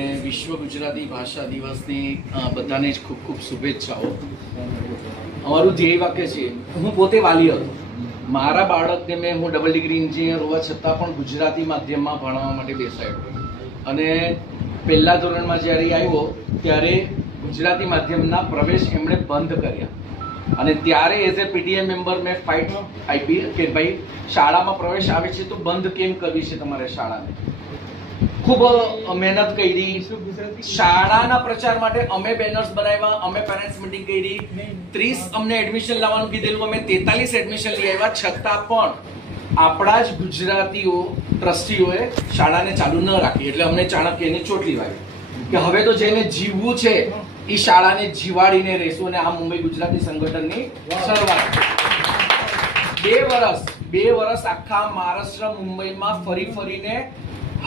અને વિશ્વ ગુજરાતી ભાષા દિવસની બધાને જ ખૂબ ખૂબ શુભેચ્છાઓ. અમારું ધ્યેય વાક્ય છે, હું પોતે વાલી હતો. મારા બાળકને મેં, હું ડબલ ડિગ્રી એન્જિનિયર હોવા છતાં પણ ગુજરાતી માધ્યમમાં ભણાવવા માટે બેસાડ્યો. અને પહેલા ધોરણમાં જ્યારે આવ્યો, ત્યારે ગુજરાતી માધ્યમના પ્રવેશ એમણે બંધ કર્યા. અને ત્યારે એઝ એ પીટીએમ મેમ્બર મેં ફાઇટ આપી કે ભાઈ, શાળામાં પ્રવેશ આવે છે તો બંધ કેમ કરવી છે તમારે શાળાને? ખૂબ મહેનત કરી. શાળાના પ્રચાર માટે અમે બેનર્સ બનાવ્યા, અમે પેરેન્ટ્સ મીટિંગ કરી. ત્રીસ અમને એડમિશન લાવવાનું કીધેલું, અમે તેતાલીસ એડમિશન લઈ આવ્યા. છતાં પણ આપણા જ ગુજરાતીઓ, ટ્રસ્ટીઓએ શાળાને ચાલુ ન રાખી. એટલે અમને ચાણક્યની ચોટલી વાગી કે હવે તો જેને જીવવું છે, એ શાળાને જીવાડીને રહેશું અને આ મુંબઈ ગુજરાતી સંગઠનની શરૂઆત. બે વર્ષ બે વર્ષ આખા મહારાષ્ટ્ર, મુંબઈમાં ફરી ફરીને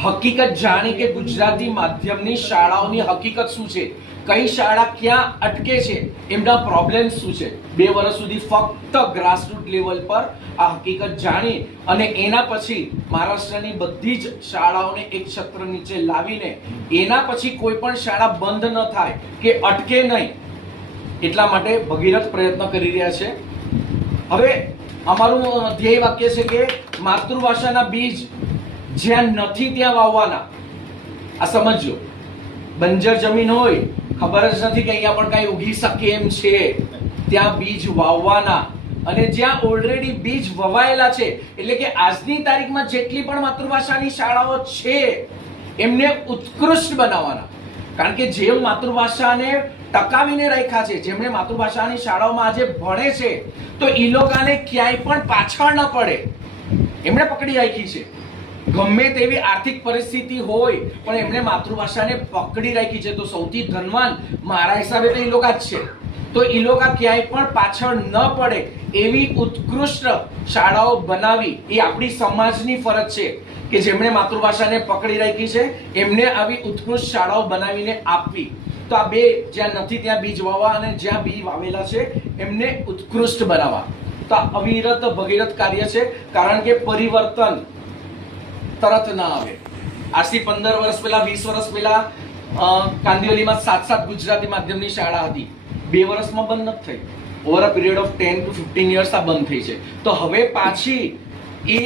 હકીકત જાણી કે ગુજરાતી માધ્યમની શાળાઓની હકીકત શું છે? કઈ શાળા ક્યાં અટકે છે? એમના પ્રોબ્લેમ શું છે? બે વર્ષ સુધી ફક્ત ગ્રાસરૂટ લેવલ પર આ હકીકત જાણી અને એના પછી મહારાષ્ટ્રની બધી જ શાળાઓને એક છત્ર નીચે લાવીને એના પછી કોઈ પણ શાળા બંધ ન થાય કે અટકે નહીં, એટલા માટે ભગીરથ પ્રયત્ન કરી રહ્યા છે. હવે અમારું ધ્યેય વાક્ય છે કે માતૃભાષાના બીજ જ્યાં નથી ત્યાં વાવવાના. આ સમજજો. બંજર જમીન હોય, ખબર જ નથી કે અહીંયા પણ કઈ ઉગી શકે એમ છે. ત્યાં બીજ વાવવાના. અને જ્યાં ઓલરેડી બીજ વવાયેલા છે, એટલે કે આજની તારીખમાં જેટલી પણ માતૃભાષાની શાળાઓ છે, એમને ઉત્કૃષ્ટ બનાવવાના. કારણ કે જે માતૃભાષાને ટકાવીને રાખ્યા છે. જેમણે માતૃભાષાની શાળાઓમાં આજે ભણે છે, તો એ લોકોને ક્યાંય પણ પાછળ ન પડે. એમણે પકડી રાખી છે. ગમે તેવી આર્થિક પરિસ્થિતિ હોય, પણ એમણે માતૃભાષાને પકડી રાખી છે. તો સૌથી ધનવાન મારા હિસાબે તો એ લોકો જ છે. તો એ લોકો ક્યાંય પણ પાછળ ન પડે એવી ઉત્કૃષ્ટ શાળાઓ બનાવી એ આપણી સમાજની ફરજ છે. કે જેમણે માતૃભાષાને પકડી રાખી છે, એમને આવી ઉત્કૃષ્ટ શાળાઓ બનાવીને આપવી. તો આ બે જ્યાં નથી, ત્યાં બીજ વાવવા અને જ્યાં બી વાવેલા છે, એમને ઉત્કૃષ્ટ બનાવવા. તો આ અવિરત ભગીરથ કાર્ય છે, કારણ કે પરિવર્તન તરત ના આવે. આજથી પંદર વર્ષ પહેલા, વીસ વર્ષ પહેલા કાંદિવલીમાં સાત સાત ગુજરાતી માધ્યમની શાળા હતી. બે વર્ષમાં બંધ નથી થઈ. Over a period of ten to fifteen years આ બંધ થઈ છે. તો હવે પાછી એ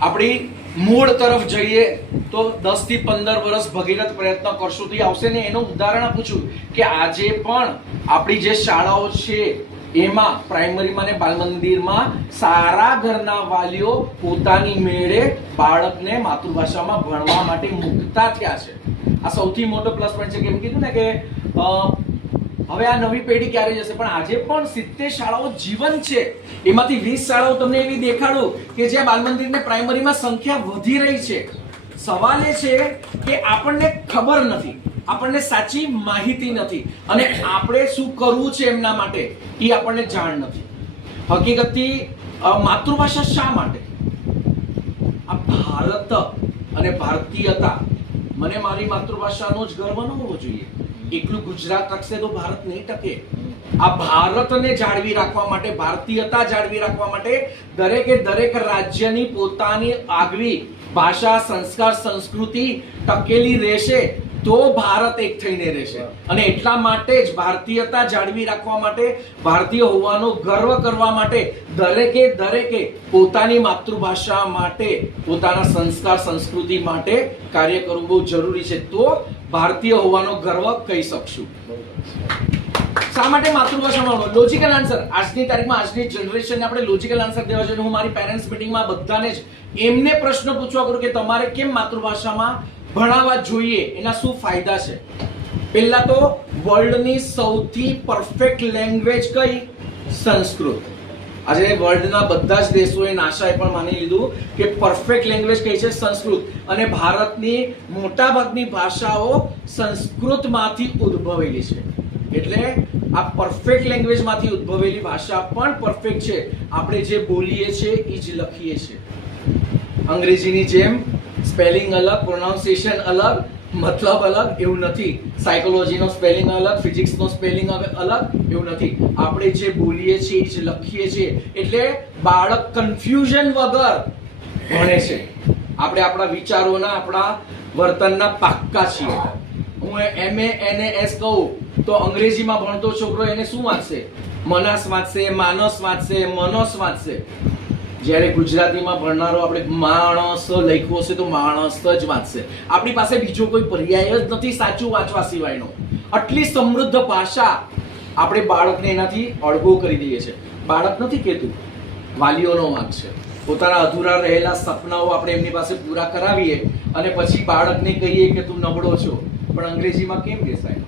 આપણી મૂળ તરફ જઈએ તો દસથી પંદર વર્ષ ભગીરથ પ્રયત્ન કરશું. તો આવશે ને એનું ઉદાહરણ આપું છું કે આજે પણ આપણી જે શાળાઓ છે, એમાં પ્રાઇમરીમાં ને બાલ મંદિરમાં સારા ઘરના વાલીઓ પોતાની મેળે બાળકને માતૃભાષામાં ભણવા માટે મુક્તા થયા છે. આ સૌથી મોટો પ્લસ પોઈન્ટ છે. કેમ કીધું ને કે હવે આ નવી પેઢી ક્યારે જશે? પણ આજે પણ સિત્તેર શાળાઓ જીવન છે. એમાંથી વીસ શાળાઓ તમને એવી દેખાડું કે જ્યાં બાલ મંદિરને પ્રાઇમરીમાં સંખ્યા વધી રહી છે. સવાલ એ છે કે આપણને ખબર નથી, આપણને સાચી માહિતી નથી, અને આપણે શું કરવું છે એમના માટે એ આપણને જાણ નથી. હકીકતથી માતૃભાષા શા માટે? આ ભારત અને ભારતીયતા, મને મારી માતૃભાષાનો જ ગર્વ ન હોવો જોઈએ. એકલું ગુજરાત ટકશે તો ભારત નહીં ટકે. આ ભારતને જાળવી રાખવા માટે, ભારતીયતા જાળવી રાખવા માટે દરેકે દરેક રાજ્યની પોતાની આગવી ભાષા, સંસ્કાર, સંસ્કૃતિ ટકેલી રહેશે તો ભારત એક થઈને રહેશે. અને એટલા માટે જ ભારતીયતા જાળવી રાખવા માટે, ભારતીય હોવાનો ગર્વ કરવા માટે દરેકે દરેકે પોતાની માતૃભાષા માટે, પોતાના સંસ્કાર, સંસ્કૃતિ માટે કાર્ય કરવું બહુ જરૂરી છે. તો ભારતીય હોવાનો ગર્વ કહી શકશું. શા માટે માતૃભાષામાં લોજિકલ આન્સર આજની તારીખમાં આજની જનરેશનને આપણે લોજિકલ આન્સર દેવા જોઈએ. હું મારી પેરેન્ટ્સ મિટિંગમાં બધાને જ એમને પ્રશ્ન પૂછવા કરું કે તમારે કેમ માતૃભાષામાં ભણાવવા જોઈએ? એના શું ફાયદા છે? પહેલા તો વર્લ્ડની સૌથી પરફેક્ટ લેંગ્વેજ કઈ? સંસ્કૃત. આજે વર્લ્ડના બધા જ દેશોએ નાસાએ પણ માની લીધું કે પરફેક્ટ લેંગ્વેજ કઈ છે સંસ્કૃત. અને ભારતની મોટાભાગની ભાષાઓ સંસ્કૃતમાંથી ઉદ્ભવેલી છે. એટલે આ પરફેક્ટ લેંગ્વેજમાંથી ઉદ્ભવેલી ભાષા પણ પરફેક્ટ છે. આપણે જે બોલીએ છીએ એ જ લખીએ છીએ. અંગ્રેજીની જેમ સ્પેલિંગ અલગ, પ્રોનાઉન્સિએશન અલગ, મતલબ અલગ એવું નથી. સાયકોલોજીનો સ્પેલિંગ અલગ, ફિઝિક્સનો સ્પેલિંગ અલગ એવું નથી. આપણે જે બોલીએ છીએ, જ લખીએ છીએ, એટલે બાળક કન્ફ્યુઝન વગર ભણે છે. આપણે આપણા વિચારોના, આપણા વર્તનના પાક્કા છીએ. હું એમ એ એન એસ કહું, તો અંગ્રેજીમાં ભણતો છોકરો એને શું વાંચશે? મનાસ વાંચશે, માનસ વાંચશે, મનસ વાંચશે. જ્યારે ગુજરાતીમાં ભણનારો આપણે માણસ લખ્યો હશે તો માણસ જ વાંચશે. આપણી પાસે બીજો કોઈ પર્યાય જ નથી સાચું વાંચવા સિવાયનો. આટલી સમૃદ્ધ ભાષા આપણે બાળકને એનાથી અળગો કરી દઈએ છીએ. બાળક નથી કહેતું, વાલીઓનો વાંક છે. પોતાના અધૂરા રહેલા સપનાઓ આપણે એમની પાસે પૂરા કરાવીએ અને પછી બાળકને કહીએ કે તું નબળો છો. પણ અંગ્રેજીમાં કેમ બેસાય?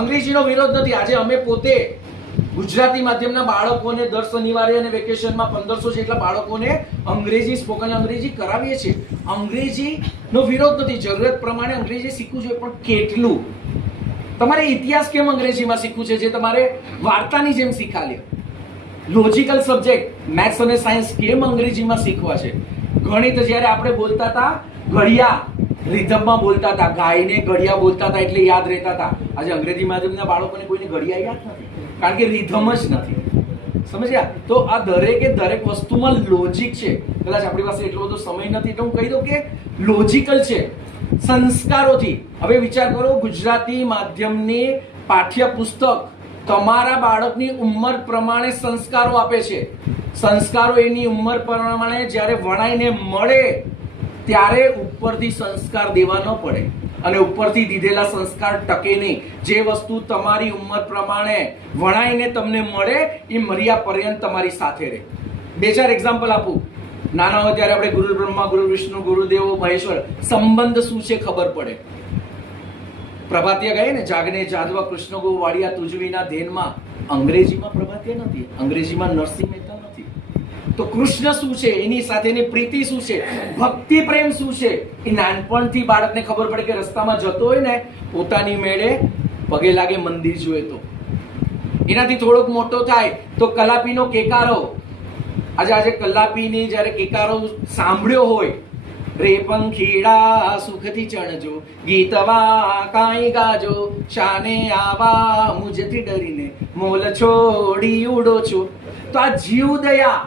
અંગ્રેજીનો વિરોધ નથી. આજે અમે પોતે ગુજરાતી માધ્યમના બાળકોને દર શનિવારે અને વેકેશનમાં પંદરસો જેટલા બાળકોને અંગ્રેજી, સ્પોકન અંગ્રેજી કરાવીએ છીએ. અંગ્રેજીનો વિરોધ નથી. જરૂરત પ્રમાણે અંગ્રેજી શીખવું જોઈએ. પણ કેટલું? તમારે ઇતિહાસ કેમ અંગ્રેજીમાં શીખવું છે? જે તમારે વાર્તાની જેમ શીખાલે. લોજિકલ સબ્જેક્ટ મેથ્સ અને સાયન્સ કેમ અંગ્રેજીમાં શીખવા છે? ગણિત જ્યારે આપણે બોલતા હતા, ઘડિયા રિધમમાં બોલતા હતા. ગાયને ઘડિયા બોલતા હતા એટલે યાદ રહેતા હતા. આજે અંગ્રેજી માધ્યમના બાળકોને કોઈને ઘડિયા યાદ નથી. કારણ કે રિધમ જ નથી. સમજ્યા? તો આ દરેકે દરેક વસ્તુમાં લોજિક છે. કદાચ આપણી પાસે એટલો બધો સમય નથી, તો હું કહી દઉં કે લોજિકલ છે. સંસ્કારોથી. હવે વિચાર કરો, ગુજરાતી માધ્યમની પાઠ્ય પુસ્તક તમારા બાળકની ઉંમર પ્રમાણે સંસ્કારો આપે છે. સંસ્કારો એની ઉંમર પ્રમાણે જ્યારે વણાઈને મળે, ત્યારે ઉપરથી સંસ્કાર દેવા ન પડે. અને ઉપરથી દીધેલા સંસ્કાર ટકે નહીં. જે વસ્તુ તમારી ઉંમર પ્રમાણે વણાઈને તમને મળે, એ મર્યા પર્યંત તમારી સાથે રહે. બે ચાર એક્ઝામ્પલ આપું. નાના હોય ત્યારે આપણે ગુરુ બ્રહ્મા, ગુરુ વિષ્ણુ ગુરુદેવો મહેશ્વર, સંબંધ શું છે ખબર પડે. પ્રભાતિયા ગઈ ને, જાગને જાદવા કૃષ્ણ ગો વાડિયા તુજવીના ધ્યેનમાં અંગ્રેજીમાં પ્રભાતિયા નથી. અંગ્રેજીમાં નરસિંહ મહેતા નથી. તો કૃષ્ણ શું છે? એની સાથેની પ્રીતિ શું છે? ભક્તિ પ્રેમ શું છે? એ નાનપણથી બાળકને ખબર પડે કે રસ્તામાં જતો હોય ને, પોતાની મેળે પગે લાગે મંદિર જોઈએ તો. એનાથી થોડોક મોટો થાય તો કલાપીનો કેકારો. આજે આજે કલાપીની જ્યારે કેકારો સાંભળ્યો હોય, રે પંખીડા સુખથી ચણજો ગીતવા કાંઈ ગાજો, શાને આવા મુજથી ડરીને, મોલ છોડી ઉડો છો. તો આ જીવદયા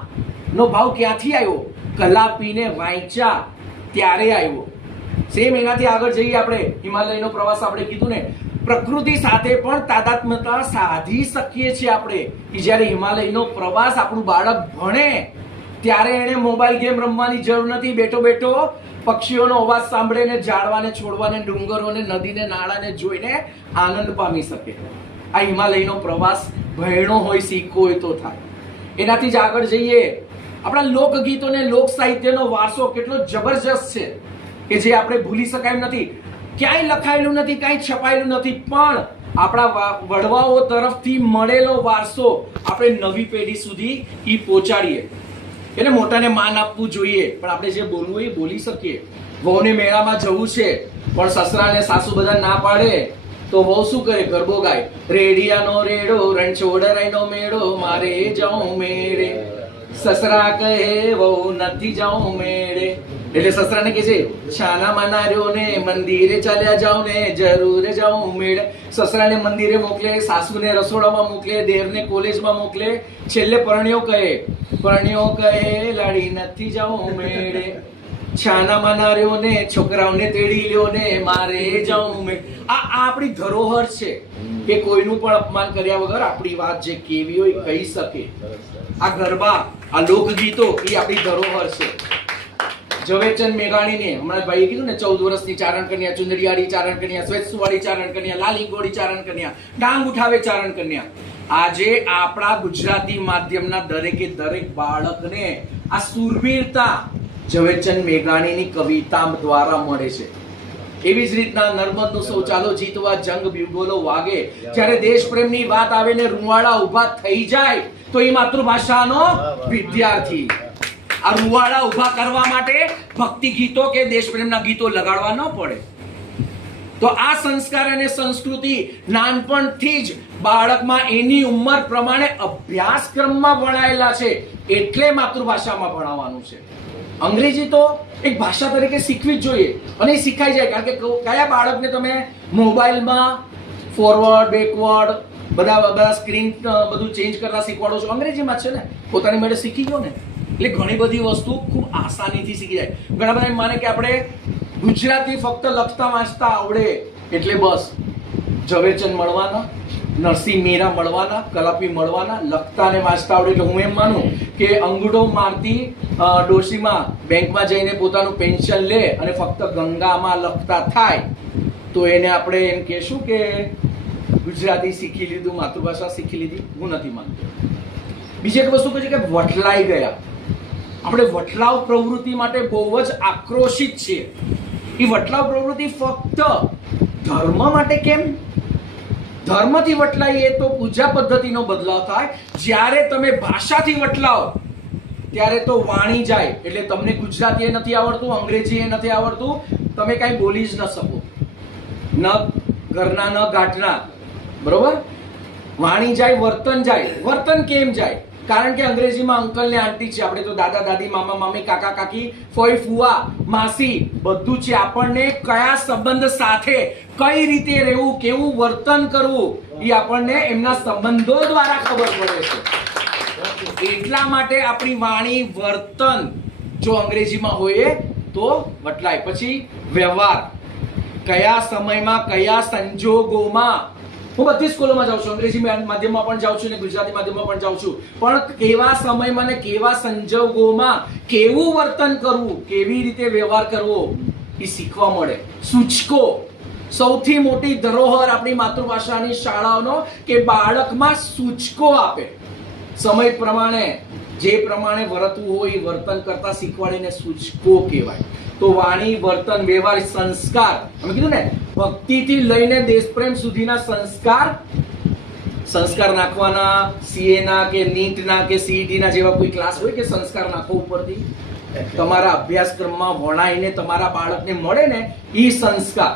નો ભાવ ક્યાંથી આવ્યો? કલાપીને વાંચ્યા ત્યારે આવ્યો. સેમ એનાથી આગળ જઈએ આપણે. હિમાલયનો પ્રવાસ આપણે કીધું ને. પ્રકૃતિ સાથે પણ તાદાત્મ્યતા સાધી શકીએ છીએ આપણે. કે જ્યારે હિમાલયનો પ્રવાસ આપણું બાળક ભણે, ત્યારે એને મોબાઈલ ગેમ રમવાની જરૂર નથી. બેઠો બેઠો પક્ષીઓનો અવાજ સાંભળીને, ઝાડવાને, છોડવાને, ડુંગરોને, નદીને, નાળાને જોઈને આનંદ પામી શકે. આ હિમાલયનો પ્રવાસ ભયણો હોય, શીખવો હોય તો થાય. એનાથી જ આગળ જઈએ. આપણા લોકગીતો ને લોક સાહિત્યનો વારસો કેટલો જબરજસ્ત છે કે જે આપણે ભૂલી શકાય એમ નથી. ક્યાંય લખાયેલું નથી, ક્યાંય છપાયેલું નથી, પણ આપણા વડવાઓ તરફથી મળેલો વારસો આપણે નવી પેઢી સુધી એ પહોંચાડીએ. એને મોટાને માન આપવું જોઈએ, પણ આપણે જે બોલવું એ બોલી શકીએ. વહુને મેળામાં જવું છે, પણ સસરાને સાસુ બધા ના પાડે, તો વહુ શું કરે? ગરબો ગાય. રેડિયાનો રેડો, રણછોડરાયનો મેળો, મારે જાઉં મેળે. સસરા કહે, વહુ નથી જાઉં મેળે. એટલે સસરાને કહે છે, છાના માના રહ્યો ને મંદિરે ચાલ્યા જાઉં ને જરૂર જાઉં મેળે. સસરાને મંદિરે મોકલે, સાસુને રસોડામાં મોકલે, દેરને કોલેજમાં મોકલે. છેલ્લે પરણ્યો કહે પરણ્યો કહે, લાડી નથી જાઉં મેળે. છાના માનાર્યો ને છોકરાઓને તેડી લ્યો ને મારે જાઉં મેં આ આ આપણી ધરોહર છે કે કોઈનું પણ અપમાન કર્યા વગર આપણી વાત જે કેવી હોય કહી શકે. આ ગરબા, આ લોકગીતો એ આપણી ધરોહર છે. ઝવેરચંદ મેઘાણીને હમણાં ભાઈએ કીધું ને, ચૌદ વર્ષની ચારણ કન્યા, ચુંદડીયાળી ચારણ કન્યા સ્વેતસુવાળી ચારણ કન્યા, લાલી ગોળી ચારણ કન્યા, ડાંગ ઉઠાવે ચારણ કન્યા. આજે આપણા ગુજરાતી માધ્યમના દરેકે દરેક બાળકને આ સુરવીરતા ઝવેરચંદ મેઘાણીની કવિતા દ્વારા મળે છે. એવી જ રીતના નર્મદનું નું શૌચાલય જીતવા જંગ બ્યુગોલો વાગે. જ્યારે દેશ પ્રેમની વાત આવે ને રૂવાડા ઊભા થઈ જાય તો એ માતૃભાષાનો વિદ્યાર્થી. આ રૂવાડા ઊભા કરવા માટે ભક્તિ ગીતો કે દેશપ્રેમના ગીતો લગાડવા ન પડે. તો આ સંસ્કાર અને સંસ્કૃતિ નાનપણથી જ બાળકમાં એની ઉંમર પ્રમાણે અભ્યાસક્રમમાં ભણાયેલા છે એટલે માતૃભાષામાં ભણાવવાનું છે. અંગ્રેજી તો એક ભાષા તરીકે શીખવી જ જોઈએ અને એ શીખાઈ જાય. કારણ કે ક- કયા બાળકને તમે મોબાઈલમાં ફોરવર્ડ બેકવર્ડ બધા બધા સ્ક્રીન બધું ચેન્જ કરતા શીખવાડો છો. અંગ્રેજીમાં છે ને. પોતાની મેળે શીખી ગયો ને. એટલે ઘણી બધી વસ્તુ ખૂબ આસાનીથી શીખી જાય. ઘણા બધા માને કે આપણે ગુજરાતી ફક્ત લખતા વાંચતા આવડે. એટલે બસ. ઝવેરચંદ મળવાના, નરસિંહ મીરા મળવાના, કલાપી મળવાના, લખતા ને વાંચતા આવડે. એટલે હું એમ માનું કે અંગૂઠો મારતી ડોશીમાં બેંકમાં જઈને પોતાનું પેન્શન લે અને ફક્ત ગંગામાં લખતા થાય. તો એને આપણે એમ કહેશું કે ગુજરાતી શીખી લીધું, માતૃભાષા શીખી લીધી, હું નથી માનતો. બીજી એક વસ્તુ કહે છે કે વટલાઈ ગયા. આપણે વટલાવ પ્રવૃત્તિ માટે બહુ જ આક્રોશિત છીએ. એ વટલાવ પ્રવૃત્તિ ફક્ત ધર્મ માટે કેમ? ધર્મથી વટલાઈએ તો પૂજા પદ્ધતિનો બદલાવ થાય. જ્યારે તમે ભાષાથી વટલાવ, ત્યારે તો વાણી જાય. એટલે તમને ગુજરાતી એ નથી આવડતું, અંગ્રેજી એ નથી આવડતું. તમે કાંઈ બોલી જ ન શકો. ન ઘરના, ન ગાંઠના. બરોબર? વાણી જાય, વર્તન જાય. વર્તન કેમ જાય? કારણ કે અંગ્રેજીમાં અંકલ ને આંટી છે. આપણે તો દાદા, દાદી, મામા, મામી, કાકા, કાકી, ફોઈ, ફુવા, માસી, બધું છે. આપણને કયા સંબંધ સાથે, કઈ રીતે રહેવું, કેવું વર્તન કરવું, એ આપણને એમના સંબંધો દ્વારા ખબર પડે છે. એટલા માટે આપણી વાણી, વર્તન, જો અંગ્રેજીમાં હોય તો વટલાય. પછી વ્યવહાર. કયા સમયમાં, કયા સંજોગોમાં હું બધી સ્કૂલોમાં જાઉં છું. અંગ્રેજી માધ્યમમાં પણ જાઉં છું અને ગુજરાતી માધ્યમમાં પણ જાઉં છું. પણ કેવા સમયમાં ને કેવા સંજોગોમાં કેવું વર્તન કરવું, કેવી રીતે વ્યવહાર કરવો, એ શીખવા મળે. સૂચકો. સૌથી મોટી ધરોહર આપણી માતૃભાષાની શાળાઓનો કે બાળકમાં સૂચકો આપે. સમય પ્રમાણે, જે પ્રમાણે વર્તવું હોય એ વર્તન કરતા શીખવાડીને સૂચકો કહેવાય. તો વાણી, વર્તન, વ્યવહાર, સંસ્કાર. અમે કીધું ને, ભક્તિથી લઈને દેશપ્રેમ સુધીના સંસ્કાર સંસ્કાર નાખવાના સીએ ના કે નીટ ના કે સીઈટી ના જેવા કોઈ ક્લાસ હોય કે સંસ્કાર નાખો ઉપરથી, તમારા અભ્યાસક્રમમાં વણાઈને તમારા બાળકને મળે ને એ સંસ્કાર.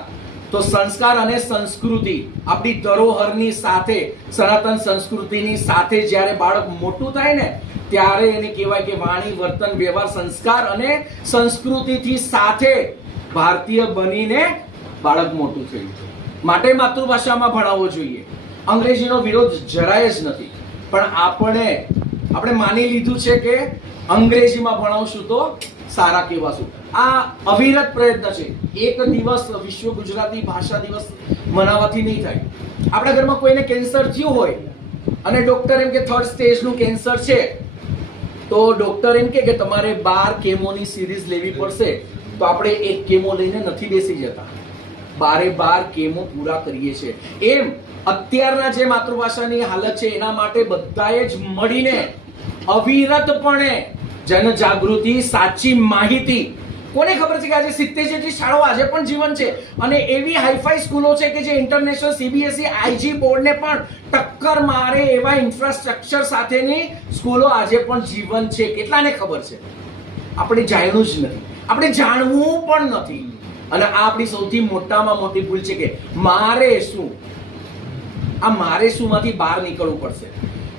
તો સંસ્કાર અને સંસ્કૃતિ આપણી ધરોહરની સાથે, સનાતન સંસ્કૃતિની સાથે જ્યારે બાળક મોટું થાય ને ત્યારે એને કહેવાય કે વાણી, વર્તન, વ્યવહાર, સંસ્કાર અને સંસ્કૃતિથી સાથે ભારતીય બનીને બાળક મોટું થયું માટે માતૃભાષામાં ભણાવવો જોઈએ. અંગ્રેજીનો વિરોધ જરાય જ નથી. પણ આપણે આપણે માની લીધું છે કે અંગ્રેજીમાં ભણાવશું તો સારા કહેવાશું. આ અવિરત પ્રયત્ન છે. એક દિવસ વિશ્વ ગુજરાતી ભાષા દિવસ મનાવવાથી નહીં થાય. આપણા ઘરમાં કોઈને કેન્સર થયું હોય અને ડોક્ટર એમ કે થર્ડ સ્ટેજનું કેન્સર છે તો ડોક્ટર એમ કે તમારે બાર કેમોની સિરીઝ લેવી પડશે. તો આપણે એક કેમો લઈને નથી બેસી જતા. બારે બાર કેમો પૂરા કરીએ છીએ એમ અત્યારના જે માતૃભાષાની હાલત છે, એના માટે બધાએ જ મળીને અવિરતપણે જનજાગૃતિ, સાચી માહિતી કોને ખબર છે કે આજે સિત્તેર જેટલી શાળાઓ આજે પણ જીવન છે? અને એવી હાઈફાઈ સ્કૂલો છે કે જે ઇન્ટરનેશનલ સીબીએસઈ આઈજી બોર્ડને પણ ટક્કર મારે એવા ઇન્ફ્રાસ્ટ્રક્ચર સાથેની સ્કૂલો આજે પણ જીવન છે. કેટલાને ખબર છે? આપણે જાણ્યું જ નથી. આપણે જાણવું પણ નથી. અને આ આપણી સૌથી મોટામાં મોટી ભૂલ છે કે મારે શું? આ મારે શું માંથી બહાર નીકળવું પડશે.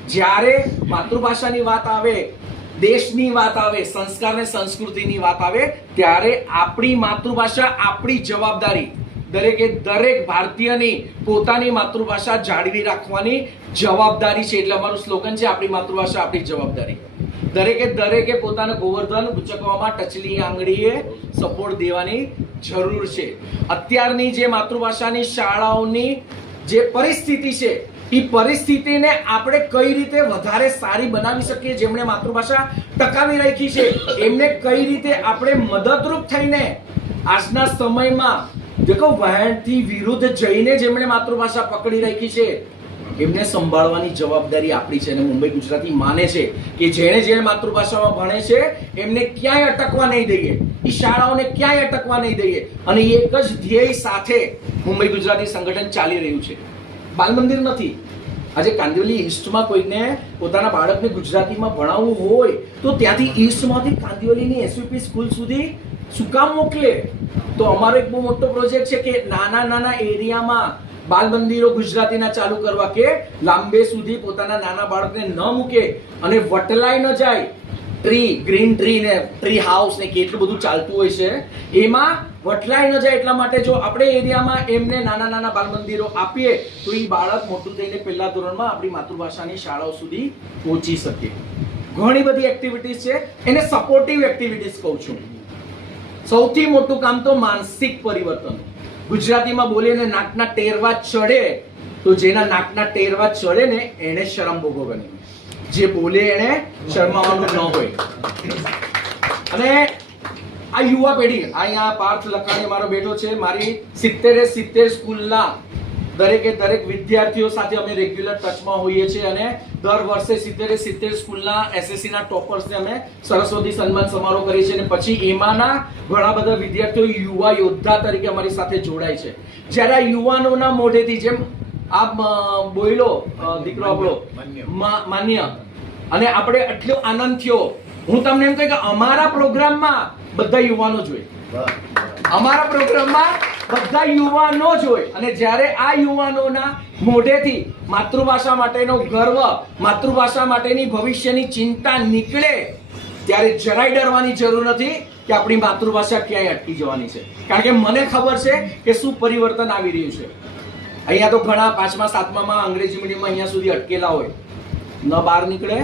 જ્યારે માતૃભાષાની વાત આવે દેશની વાત આવે સંસ્કાર ને સંસ્કૃતિની વાત આવે, ત્યારે આપણી માતૃભાષા આપણી જવાબદારી. દરેકે દરેક ભારતીયની પોતાની માતૃભાષા જાળવી રાખવાની જવાબદારી છે. એટલે અમારું સ્લોગન છે, આપણી માતૃભાષા, આપણી જવાબદારી. દરેકે દરેકે પોતાના ગોવર્ધન ઉચકવામાં ટચલી આંગળીએ સપોર્ટ દેવાની જરૂર છે. અત્યારની જે માતૃભાષાની શાળાઓની જે પરિસ્થિતિ છે એ પરિસ્થિતિને આપણે કઈ રીતે વધારે સારી બનાવી શકીએ જેમણે માતૃભાષા ટકાવી રાખી છે, એમને કઈ રીતે આપણે મદદરૂપ થઈને આજના સમયમાં દેખો, વહેણથી વિરુદ્ધ જઈને જેમણે માતૃભાષા પકડી રાખી છે, એમને સંભાળવાની જવાબદારી આપણી છે અને મુંબઈ ગુજરાતી માને છે કે જેણે જેણે માતૃભાષામાં ભણે છે, એમને ક્યાંય અટકવા નહીં દઈએ. એ શાળાઓને ક્યાંય અટકવા નહીં દઈએ. અને એક જ ધ્યેય સાથે મુંબઈ ગુજરાતી સંગઠન ચાલી રહ્યું છે. બાલ મંદિર નથી. આજે કાંદિવલી ઈસ્ટમાં કોઈને પોતાના બાળકને ગુજરાતીમાં ભણાવવું હોય, તો ત્યાંથી ઈસ્ટમાંથી કાંદિવલીની એસયુપી સ્કૂલ સુધી શું કામ મોકલે? તો અમારો એક બહુ મોટો પ્રોજેક્ટ છે કે નાના નાના એરિયામાં બાલ મંદિરો ગુજરાતીના ચાલુ કરવા કે લાંબે સુધી પોતાના નાના બાળકને ન મૂકે અને વટલાઈ ન જાય. ટ્રી ગ્રીન ટ્રી ને ટ્રી હાઉસ ને કેટલું બધું ચાલતું હોય છે. એમાં વટલાઈ ન જાય એટલા માટે જો આપણે એરિયામાં એમને નાના નાના બાલ મંદિરો આપીએ, તો એ બાળક મોટું થઈને પહેલા ધોરણમાં આપણી માતૃભાષાની શાળાઓ સુધી પહોંચી શકે. ઘણી બધી એક્ટિવિટીઝ છે. એને સપોર્ટિવ એક્ટિવિટીઝ કહું છું. સૌથી મોટું કામ તો માનસિક પરિવર્તન. ગુજરાતીમાં બોલીને નાકના ટેરવા ચડે, તો જેના નાકના ટેરવા ચડે ને એને શરમ ભોગવવાની. જે બોલે એને શરમાવાનું ન હોય. અને આ યુવા પેઢી અહીંયા પાર્થ લખાણી મારો બેઠો છે. મારી સિત્તેરે સિત્તેર સ્કૂલના દરેકે દરેક વિદ્યાર્થીઓ સાથે અમે રેગ્યુલર ટચમાં હોઈએ છીએ અને દર વર્ષે સિત્તેરે સિત્તેર સ્કૂલના એસએસસીના ટોપર્સને અમે સરસ્વતી સન્માન સમારોહ કરીએ છીએ અને પછી એમાંના ઘણા બધા વિદ્યાર્થીઓ યુવા યોદ્ધા તરીકે અમારી સાથે જોડાય છે. જ્યારે આ યુવાનોના મોઢેથી જેમ આપ બોયલો દીકરો આપણો માન્ય અને આપણે એટલો આનંદ થયો. હું તમને એમ કહું કે અમારા પ્રોગ્રામમાં બધા યુવાનો જોઈએ અમારા પ્રોગ્રામમાં બધા યુવાનો જ હોય. અને જ્યારે આ યુવાનોના મોઢેથી માતૃભાષા માટેનો ગર્વ, માતૃભાષા માટેની ભવિષ્યની ચિંતા નીકળે, ત્યારે જરાય ડરવાની જરૂર નથી કે આપણી માતૃભાષા ક્યાંય અટકી જવાની છે. કારણ કે મને ખબર છે કે શું પરિવર્તન આવી રહ્યું છે. અહીંયા તો ઘણા પાંચમા, સાતમામાં અંગ્રેજી મીડિયમમાં અહીંયા સુધી અટકેલા હોય. ન બહાર નીકળે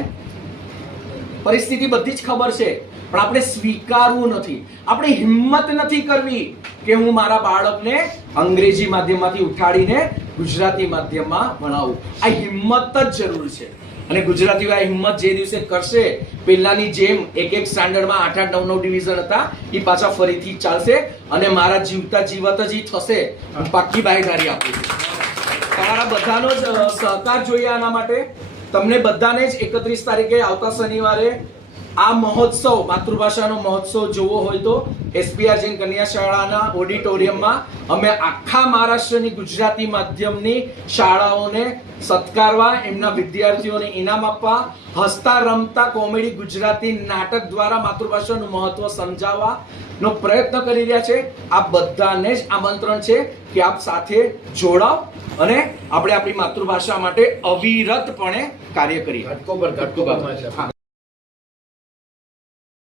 પરિસ્થિતિ બધી જ ખબર છે. પણ આપણે સ્વીકારવું નથી. આપણે હિંમત નથી કરવી કે હું મારા બાળકને અંગ્રેજી માધ્યમમાંથી ઉઠાડીને ગુજરાતી માધ્યમમાં ભણાવું. આ હિંમત જ જરૂર છે. અને ગુજરાતીઓ આ હિંમત જે દિવસે કરશે, પહેલાની જેમ એક એક સ્ટાન્ડર્ડમાં આઠ આઠ નવ નવ ડિવિઝન હતા, એ પાછા ફરીથી ચાલશે અને મારા જીવતા જીવત જ એ થશે. હું પાક્કી બાહેધારી આપું છું. તમારા બધાનો જ સહકાર જોઈએ આના માટે. તમને બધાને જ એકત્રીસ તારીખે આવતા શનિવારે આ મહોત્સવ માતૃભાષાનો મહોત્સવ જોવો હોય તો એસબીઆર જૈન કન્યા શાળાના ઓડિટોરિયમમાં અમે આખા મહારાષ્ટ્રની ગુજરાતી માધ્યમની શાળાઓને સત્કારવા એમના વિદ્યાર્થીઓને ઇનામ આપવા હસતા રમતા કોમેડી ગુજરાતી નાટક દ્વારા માતૃભાષાનું મહત્વ સમજાવવા નો પ્રયત્ન કરી રહ્યા છે આ બધાને જ આમંત્રણ છે કે આપ સાથે જોડાવ અને આપણે આપણી માતૃભાષા માટે અવિરતપણે કાર્ય કરીએ ઘટકો પર ઘટકો. હા.